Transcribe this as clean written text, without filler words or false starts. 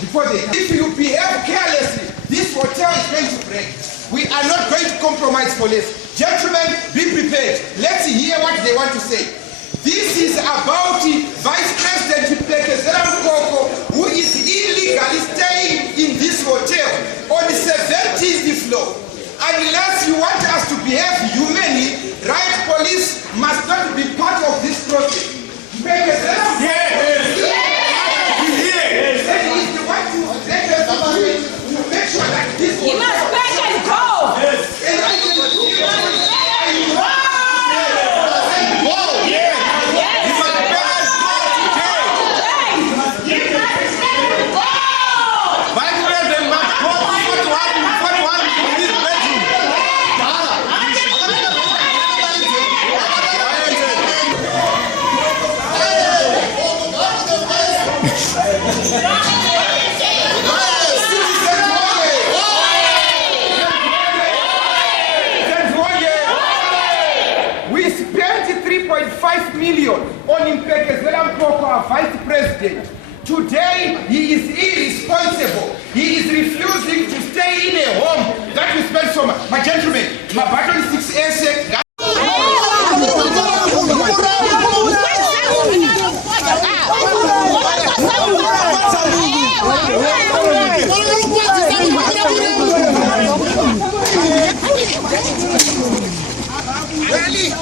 before they come. If you behave carelessly, this hotel is going to break. We are not going to compromise police. Gentlemen, be prepared. Let's hear what they want to say. This is about Vice President Mphoko, who is illegally staying in this hotel on the 17th floor. Unless you want us to behave humanly, right, police must not be part of this process. You must back and go! We spent 3.5 million on Mphoko, our vice president. Today, he is irresponsible. He is refusing to stay in a home that we spent so much. My gentlemen, my button is 6A. Really?